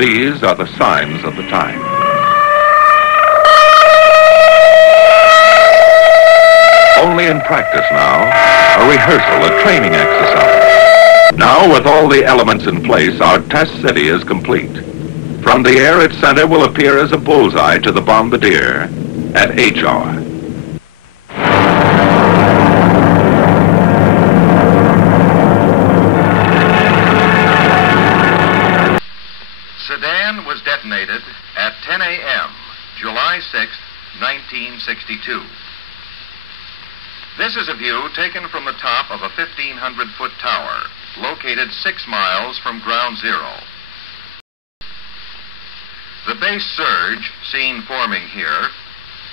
These are the signs of the time. Only in practice now, a rehearsal, a training exercise. Now, with all the elements in place, our test city is complete. From the air, its center will appear as a bullseye to the bombardier at H hour. Sedan was detonated at 10 a.m., July 6, 1962. This is a view taken from the top of a 1,500-foot tower, located 6 miles from ground zero. The base surge, seen forming here,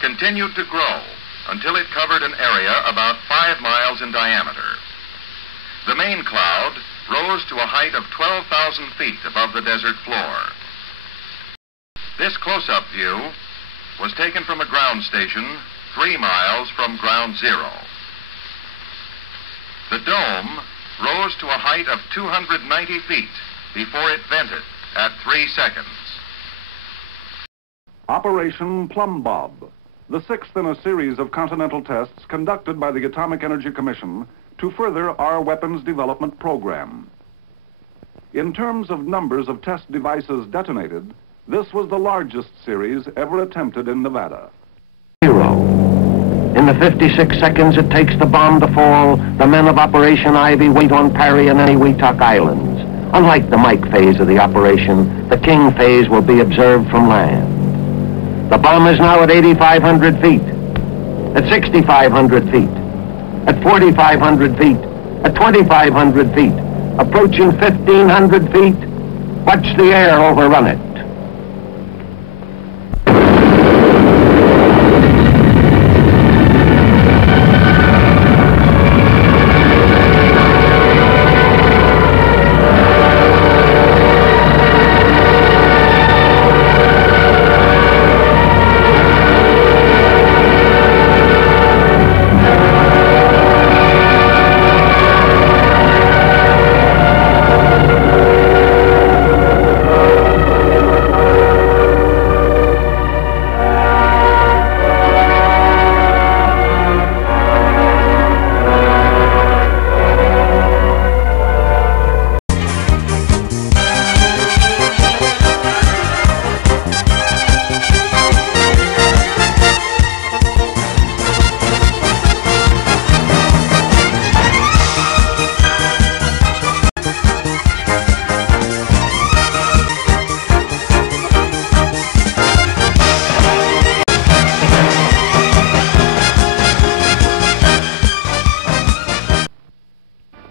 continued to grow until it covered an area about 5 miles in diameter. The main cloud rose to a height of 12,000 feet above the desert floor. This close-up view was taken from a ground station 3 miles from ground zero. The dome rose to a height of 290 feet before it vented at 3 seconds. Operation Plum Bob, the 6th in a series of continental tests conducted by the Atomic Energy Commission to further our weapons development program. In terms of numbers of test devices detonated, this was the largest series ever attempted in Nevada. In the 56 seconds it takes the bomb to fall, the men of Operation Ivy wait on Parry and Eniwetok Islands. Unlike the Mike phase of the operation, the King phase will be observed from land. The bomb is now at 8,500 feet, at 6,500 feet, at 4,500 feet, at 2,500 feet, approaching 1,500 feet. Watch the air overrun it.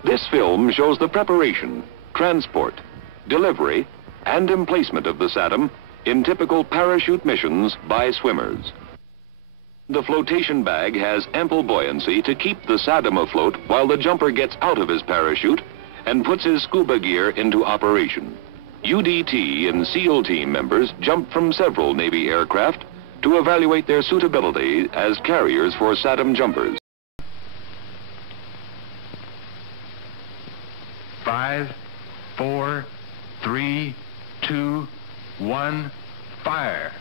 This film shows the preparation, transport, delivery, and emplacement of the SATM in typical parachute missions by swimmers. The flotation bag has ample buoyancy to keep the SATM afloat while the jumper gets out of his parachute and puts his scuba gear into operation. UDT and SEAL team members jump from several Navy aircraft to evaluate their suitability as carriers for SATM jumpers. 5, 4, 3, 2, 1, fire.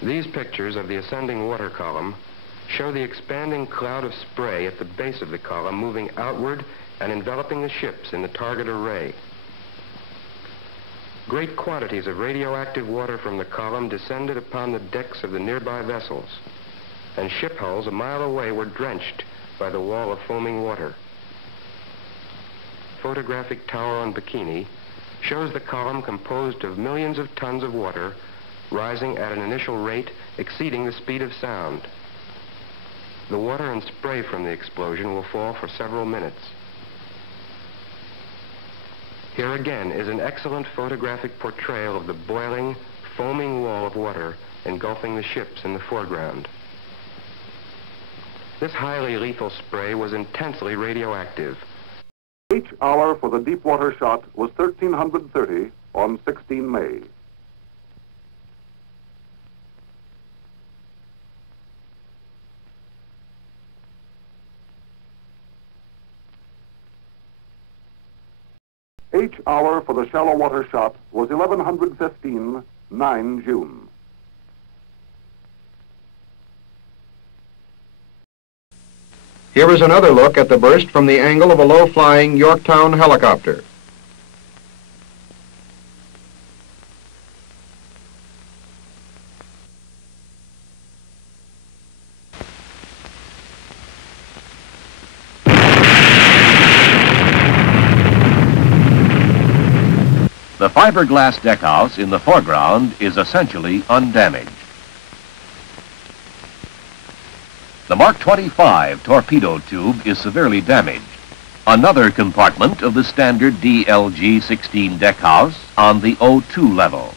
These pictures of the ascending water column show the expanding cloud of spray at the base of the column moving outward and enveloping the ships in the target array. Great quantities of radioactive water from the column descended upon the decks of the nearby vessels, and ship hulls a mile away were drenched by the wall of foaming water. Photographic tower on Bikini shows the column composed of millions of tons of water rising at an initial rate exceeding the speed of sound. The water and spray from the explosion will fall for several minutes. Here again is an excellent photographic portrayal of the boiling, foaming wall of water engulfing the ships in the foreground. This highly lethal spray was intensely radioactive. Each hour for the Deepwater shot was 1330 on 16 May. Each hour for the shallow water shot was 1115, 9 June. Here is another look at the burst from the angle of a low-flying Yorktown helicopter. The fiberglass deckhouse in the foreground is essentially undamaged. The Mark 25 torpedo tube is severely damaged. Another compartment of the standard DLG-16 deckhouse on the O2 level.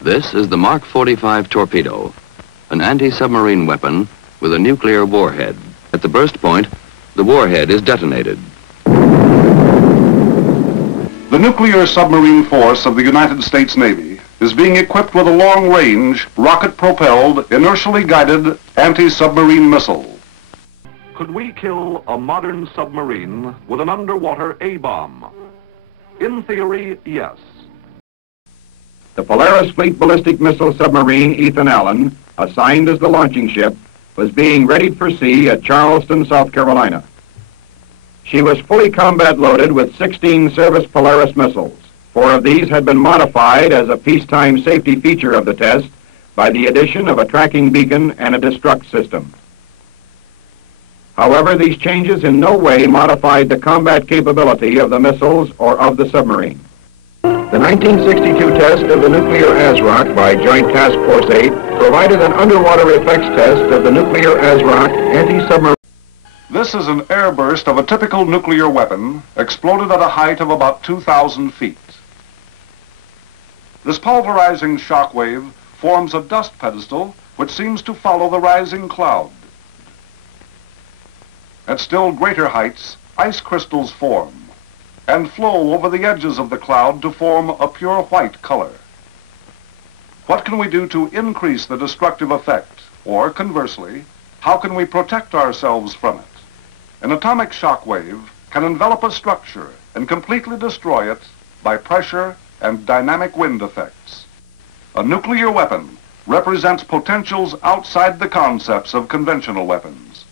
This is the Mark 45 torpedo, an anti-submarine weapon with a nuclear warhead. At the burst point, the warhead is detonated. The nuclear submarine force of the United States Navy is being equipped with a long-range, rocket-propelled, inertially guided anti-submarine missile. Could we kill a modern submarine with an underwater A-bomb? In theory, yes. The Polaris Fleet Ballistic Missile Submarine Ethan Allen, assigned as the launching ship, was being readied for sea at Charleston, South Carolina. She was fully combat loaded with 16 Service Polaris missiles. 4 of these had been modified as a peacetime safety feature of the test by the addition of a tracking beacon and a destruct system. However, these changes in no way modified the combat capability of the missiles or of the submarine. The 1962 test of the nuclear ASROC by Joint Task Force 8 provided an underwater effects test of the nuclear ASROC anti-submarine. This is an airburst of a typical nuclear weapon exploded at a height of about 2,000 feet. This pulverizing shock wave forms a dust pedestal which seems to follow the rising cloud. At still greater heights, ice crystals form and flow over the edges of the cloud to form a pure white color. What can we do to increase the destructive effect? Or conversely, how can we protect ourselves from it? An atomic shock wave can envelop a structure and completely destroy it by pressure and dynamic wind effects. A nuclear weapon represents potentials outside the concepts of conventional weapons.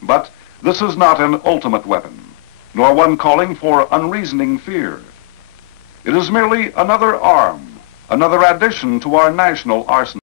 But this is not an ultimate weapon, nor one calling for unreasoning fear. It is merely another arm, another addition to our national arsenal.